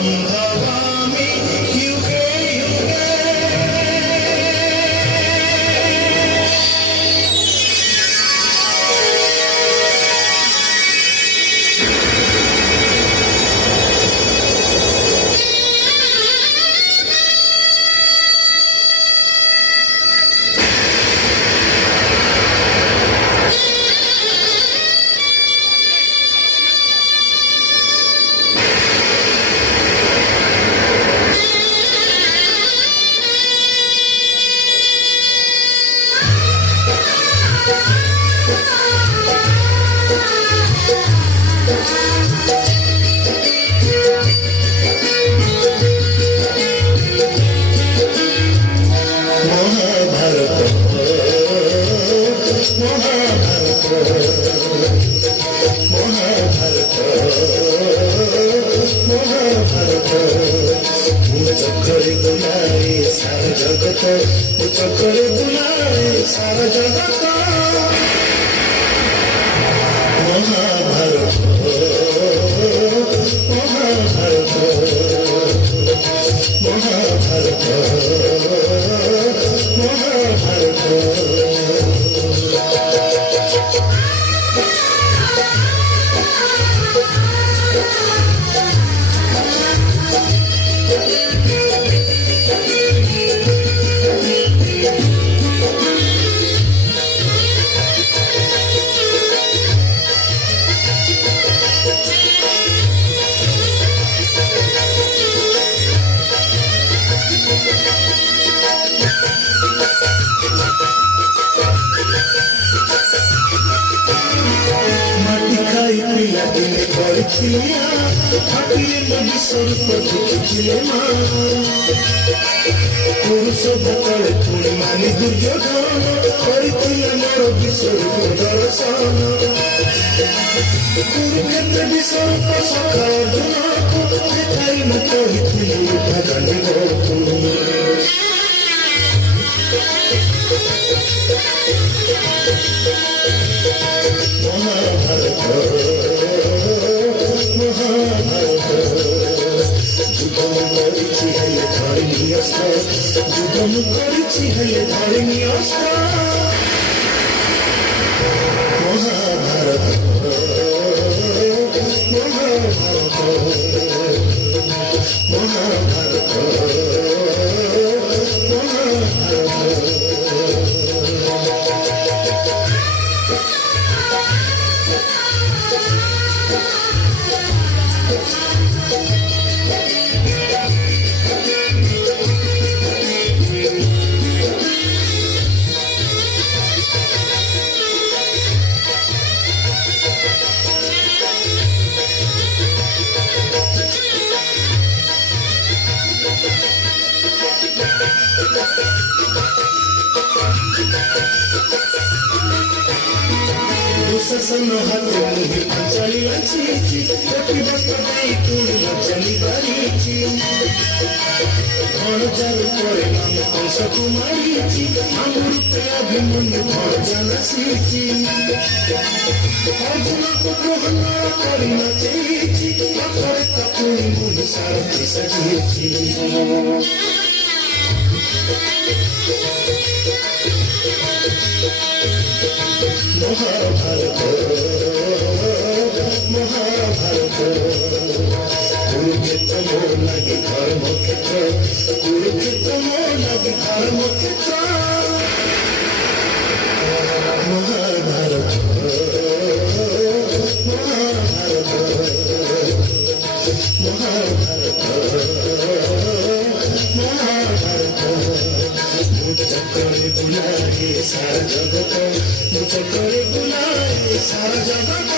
संभवामि युगे युगे। चक्करे बुलाए सारा जगत, चक्करे बुलाए सारा जगत। महाभारत महाभारत महाभारत महाभारत। पिला दिने गरिथिया हातिले मनी स्वरूप देखिथिले मा। पुरुष बतले पुणी मानि दुर्योधन गरिथिले मोर विश्वरूप दर्शन। कुरुक्षेत्र विश्वरूप सखा अर्जुनको देखाइ म कहिथिले भजन गरतु। महाभारत महाभारत जुगम करिछि हेले धरिणी अस्त्र, जुगम करिछि हेले धरिणी अस्त्र। महाभारत महाभारत महाभारत महाभारत। दुःशासन हाते मुहि चली अछि, कोटि वस्त्र देई पुणी चली बारिछि। धन चारु करे नाम कंस कुमारिछि, अमृत अभिमन्यु धन जानसिछि। अर्जुन को ग्रहण करि नचिछि, पाखरे कपुनि मुनि सारथि सजिछि। महाभारत महाभारत कुरुक्षेत्र मोर लागि धर्मक्षेत्र, कुरुक्षेत्र मोर लागि धर्मक्षेत्र। महाभारत महाभारत महाभारत महाभारत। चक्करे बुलाए सारा जगत, चक्करे बुलाए सारा जगत।